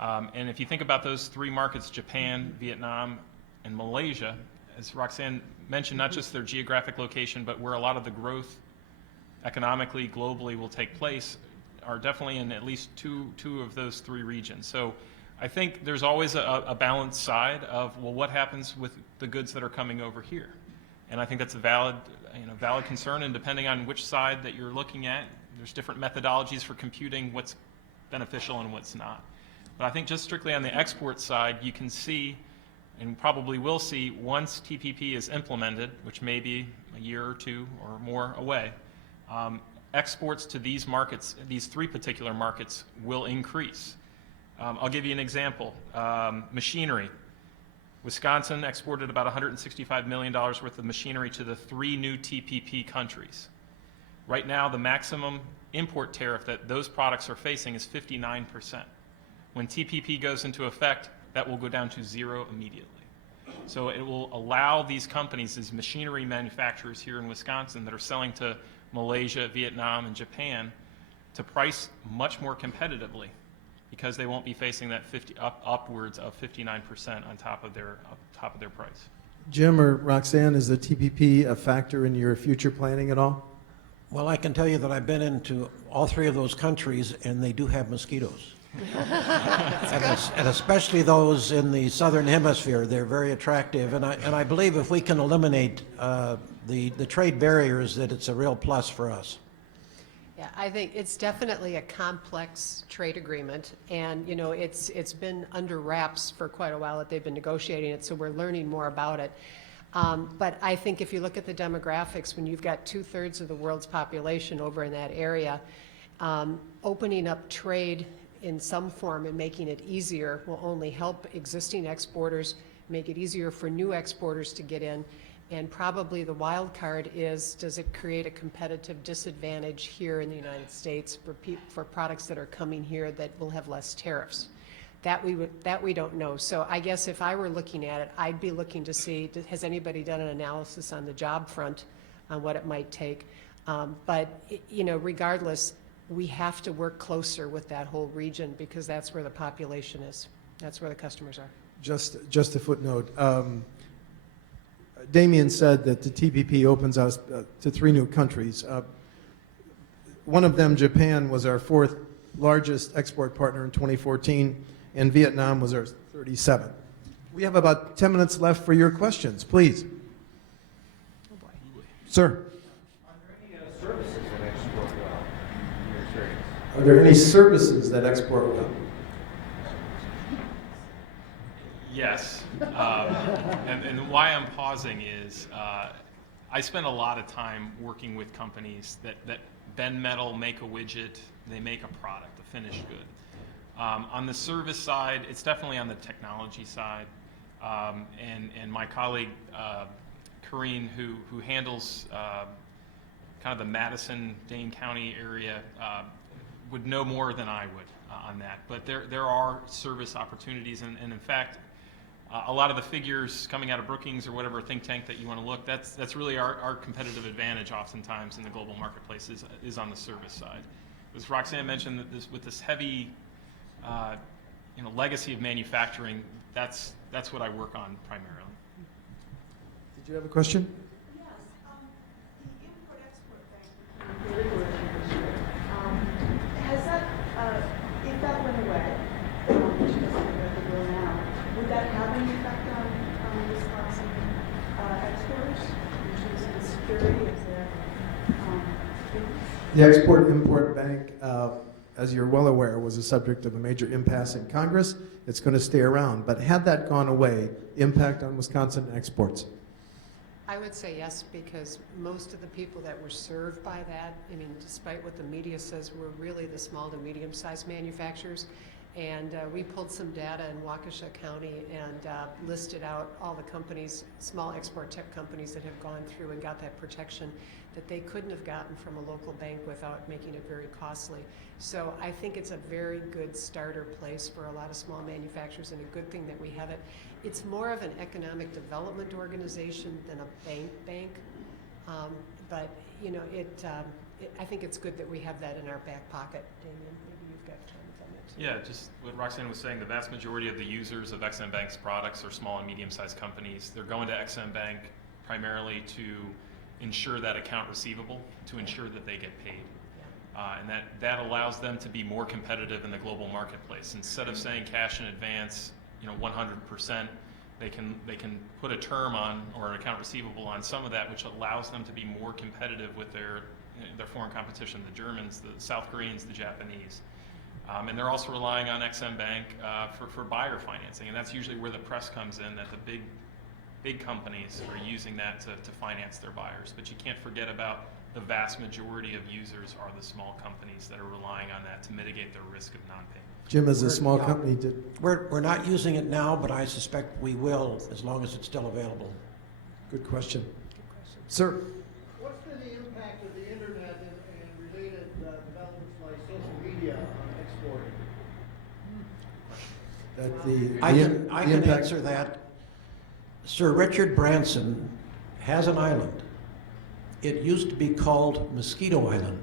And if you think about those 3 markets, Japan, Vietnam, and Malaysia, as Roxanne mentioned, not just their geographic location, but where a lot of the growth economically, globally will take place, are definitely in at least two of those 3 regions. So I think there's always a balanced side of, well, what happens with the goods that are coming over here? And I think that's a valid concern, and depending on which side that you're looking at, there's different methodologies for computing what's beneficial and what's not. But I think just strictly on the export side, you can see, and probably will see, once TPP is implemented, which may be a year or 2 or more away, exports to these markets, these 3 particular markets, will increase. I'll give you an example. Machinery. Wisconsin exported about $165 million worth of machinery to the 3 new TPP countries. Right now, the maximum import tariff that those products are facing is 59%. When TPP goes into effect, that will go down to 0 immediately. So it will allow these companies, these machinery manufacturers here in Wisconsin that are selling to Malaysia, Vietnam, and Japan, to price much more competitively, because they won't be facing that upwards of 59% on top of their price. Jim or Roxanne, is the TPP a factor in your future planning at all? Well, I can tell you that I've been into all 3 of those countries, and they do have mosquitoes. and especially those in the southern hemisphere, they're very attractive. And I believe if we can eliminate the trade barriers, that it's a real plus for us. Yeah, I think it's definitely a complex trade agreement, and it's been under wraps for quite a while that they've been negotiating it, so we're learning more about it. But I think if you look at the demographics, when you've got 2/3 of the world's population over in that area, opening up trade in some form and making it easier will only help existing exporters, make it easier for new exporters to get in. And probably the wild card is, does it create a competitive disadvantage here in the United States for products that are coming here that will have less tariffs? That we don't know. So I guess if I were looking at it, I'd be looking to see, has anybody done an analysis on the job front on what it might take? But regardless, we have to work closer with that whole region, because that's where the population is. That's where the customers are. Just a footnote. Damian said that the TPP opens us to 3 new countries. One of them, Japan, was our 4th largest export partner in 2014, and Vietnam was our 37th. We have about 10 minutes left for your questions, please. Oh boy. Sir. Are there any services that export well in your experience? Are there any services that export well? Yes, and why I'm pausing is I spend a lot of time working with companies that bend metal, make a widget, they make a product, a finished good. On the service side, it's definitely on the technology side, and my colleague Corrine, who handles kind of the Madison-Dane County area, would know more than I would on that. But there are service opportunities, and in fact, a lot of the figures coming out of Brookings or whatever think tank that you want to look, that's really our competitive advantage oftentimes in the global marketplace is on the service side. As Roxanne mentioned, that with this heavy legacy of manufacturing, that's what I work on primarily. Did you have a question? Yes, the import-export bank, has that, if that went away, which doesn't look like it will now, would that have any effect on Wisconsin exporters in terms of the security of their The Export-Import Bank, as you're well aware, was a subject of a major impasse in Congress. It's going to stay around. But had that gone away, impact on Wisconsin exports? I would say yes, because most of the people that were served by that, despite what the media says, were really the small to medium-sized manufacturers. And we pulled some data in Waukesha County and listed out all the companies, small export tech companies that have gone through and got that protection that they couldn't have gotten from a local bank without making it very costly. So I think it's a very good starter place for a lot of small manufacturers, and a good thing that we have it. It's more of an economic development organization than a bank. But you know, I think it's good that we have that in our back pocket. Damian, maybe you've got comments on that too. Yeah, just what Roxanne was saying, the vast majority of the users of XM Bank's products are small and medium-sized companies. They're going to XM Bank primarily to ensure that account receivable, to ensure that they get paid. And that allows them to be more competitive in the global marketplace. Instead of saying cash in advance, 100%, they can put a term on, or an account receivable on some of that, which allows them to be more competitive with their foreign competition, the Germans, the South Koreans, the Japanese. And they're also relying on XM Bank for buyer financing, and that's usually where the press comes in, that the big companies are using that to finance their buyers. But you can't forget about the vast majority of users are the small companies that are relying on that to mitigate their risk of non-payment. Jim, as a small company, We're not using it now, but I suspect we will as long as it's still available. good question. Sir? What's been the impact of the internet and related developments like social media on exporting? I can answer that. Sir Richard Branson has an island. It used to be called Mosquito Island.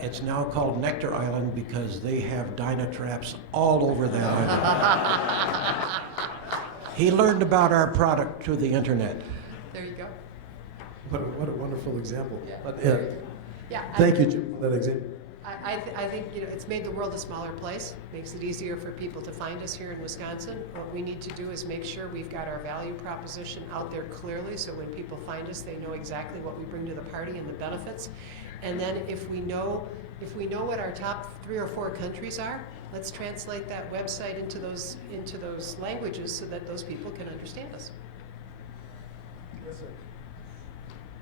It's now called Nectar Island because they have Dynatraps all over that island. He learned about our product through the internet. There you go. What a wonderful example. Yeah. But, Yeah. thank you, Jim, for that example. I think it's made the world a smaller place, makes it easier for people to find us here in Wisconsin. What we need to do is make sure we've got our value proposition out there clearly, so when people find us, they know exactly what we bring to the party and the benefits. And then if we know what our top 3 or 4 countries are, let's translate that website into those languages so that those people can understand us. Yes, sir.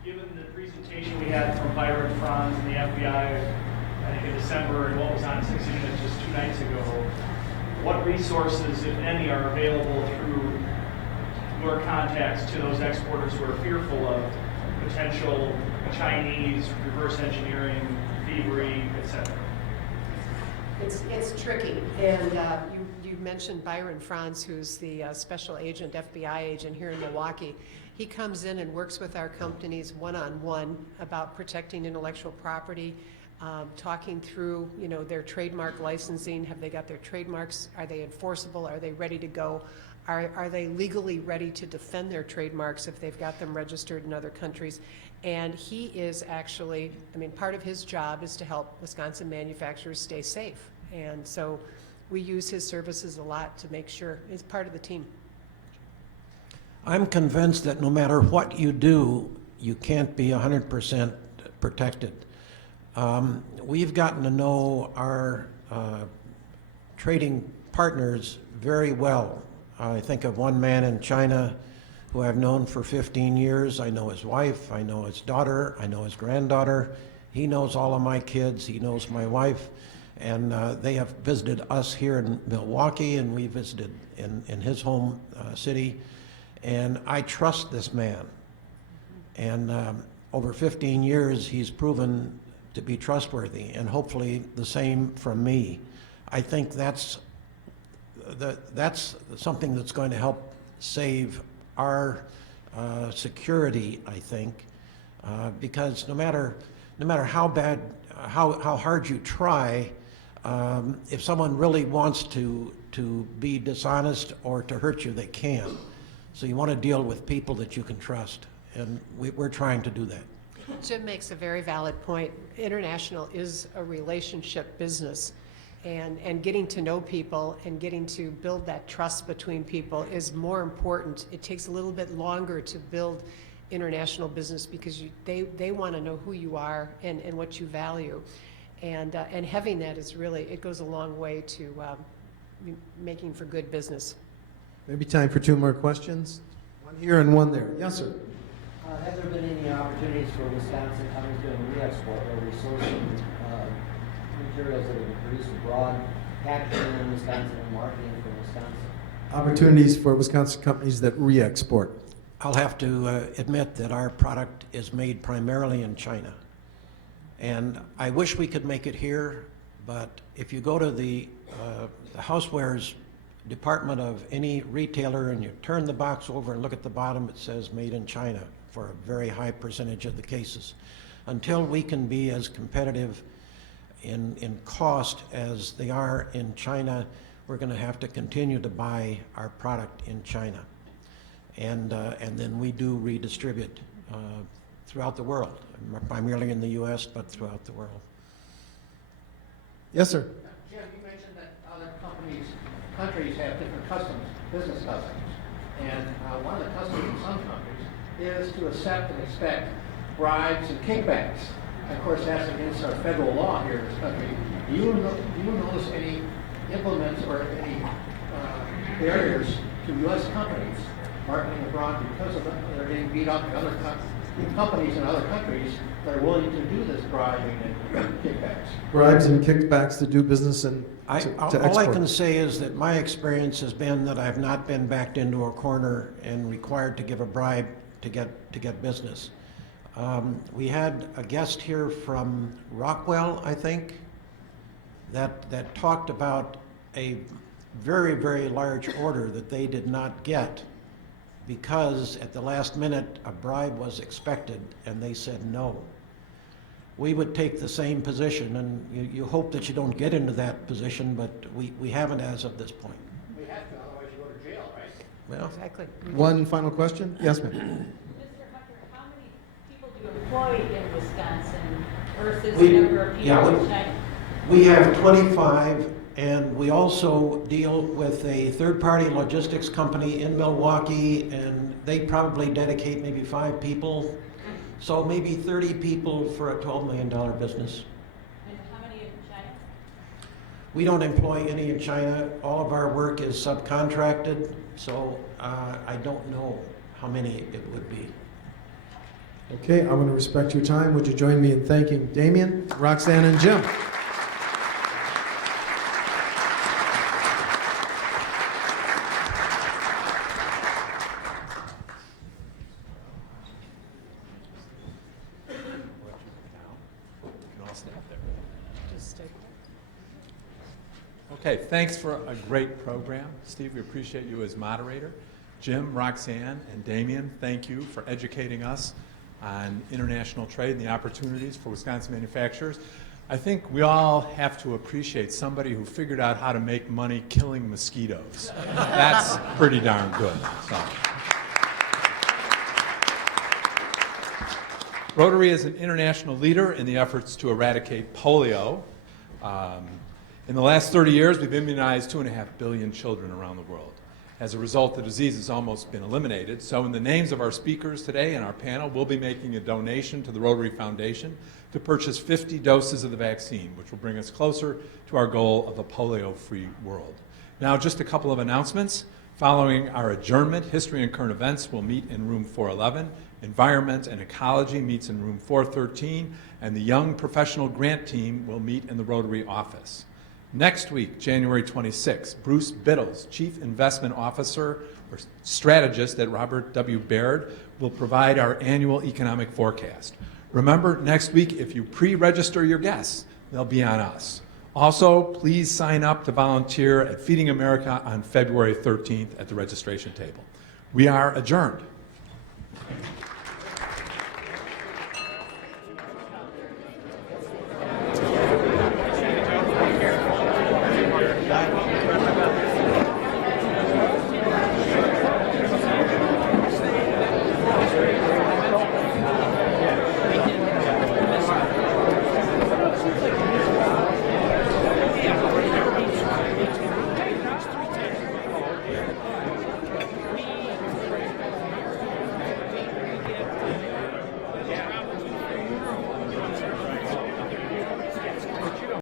Given the presentation we had from Byron Franz and the FBI, I think in December, and what was on 60 Minutes just 2 nights ago, what resources, if any, are available through your contacts to those exporters who are fearful of potential Chinese reverse engineering, thievery, etc.? It's tricky, and you mentioned Byron Franz, who's the special agent, FBI agent here in Milwaukee. He comes in and works with our companies one-on-one about protecting intellectual property, talking through, their trademark licensing. Have they got their trademarks? Are they enforceable? Are they ready to go? Are they legally ready to defend their trademarks if they've got them registered in other countries? And he is actually, part of his job is to help Wisconsin manufacturers stay safe. And so we use his services a lot to make sure he's part of the team. I'm convinced that no matter what you do, you can't be 100% protected. We've gotten to know our trading partners very well. I think of one man in China who I've known for 15 years. I know his wife, I know his daughter, I know his granddaughter. He knows all of my kids, he knows my wife, and they have visited us here in Milwaukee, and we visited in his home city. And I trust this man. And over 15 years, he's proven to be trustworthy, and hopefully the same from me. I think that's something that's going to help save our security, I think, because no matter how hard you try, if someone really wants to be dishonest or to hurt you, they can. So you want to deal with people that you can trust, and we're trying to do that. Jim makes a very valid point. International is a relationship business, and getting to know people and getting to build that trust between people is more important. It takes a little bit longer to build international business because they want to know who you are and what you value, and having that is really, it goes a long way to making for good business. Maybe time for 2 more questions. One here and one there. Yes, sir. Have there been any opportunities for Wisconsin companies doing re-export or resourcing materials that have been produced abroad packaging in Wisconsin and marketing for Wisconsin? Opportunities for Wisconsin companies that re-export. I'll have to admit that our product is made primarily in China. And I wish we could make it here, but if you go to the housewares department of any retailer and you turn the box over and look at the bottom, it says made in China for a very high percentage of the cases. Until we can be as competitive in cost as they are in China, we're going to have to continue to buy our product in China. And then we do redistribute throughout the world, primarily in the U.S., but throughout the world. Yes, sir. Jim, you mentioned that other countries have different customs, business customs. And one of the customs in some countries is to accept and expect bribes and kickbacks. Of course, that's against our federal law here in this country. Do you notice any implements or any barriers to U.S. companies marketing abroad because of they're getting beat up by other companies in other countries that are willing to do this bribing and kickbacks? Bribes and kickbacks to do business and to export. All I can say is that my experience has been that I've not been backed into a corner and required to give a bribe to get business. We had a guest here from Rockwell, I think, that talked about a very, very large order that they did not get because at the last minute a bribe was expected and they said no. We would take the same position, and you hope that you don't get into that position, but we haven't as of this point. We have to, otherwise you go to jail, right? Well, Exactly. One final question? Yes, ma'am. Mr. Hucker, how many people do you employ in Wisconsin versus We- the number of people yeah, in China? we have 25, and we also deal with a third-party logistics company in Milwaukee, and they probably dedicate maybe 5 people. So maybe 30 people for a $12 million business. And how many in China? We don't employ any in China. All of our work is subcontracted, so I don't know how many it would be. Okay, I want to respect your time. Would you join me in thanking Damian, Roxanne, and Jim? Okay, thanks for a great program. Steve, we appreciate you as moderator. Jim, Roxanne, and Damian, thank you for educating us on international trade and the opportunities for Wisconsin manufacturers. I think we all have to appreciate somebody who figured out how to make money killing mosquitoes. That's pretty darn good. So. Rotary is an international leader in the efforts to eradicate polio. In the last 30 years, we've immunized 2.5 billion children around the world. As a result, the disease has almost been eliminated. So in the names of our speakers today and our panel, we'll be making a donation to the Rotary Foundation to purchase 50 doses of the vaccine, which will bring us closer to our goal of a polio-free world. Now, just a couple of announcements. Following our adjournment, History and Current Events will meet in room 411. Environment and Ecology meets in room 413. And the Young Professional Grant Team will meet in the Rotary office. Next week, January 26th, Bruce Biddles, Chief Investment Officer or Strategist at Robert W. Baird, will provide our annual economic forecast. Remember, next week, if you pre-register your guests, they'll be on us. Also, please sign up to volunteer at Feeding America on February 13th at the registration table. We are adjourned.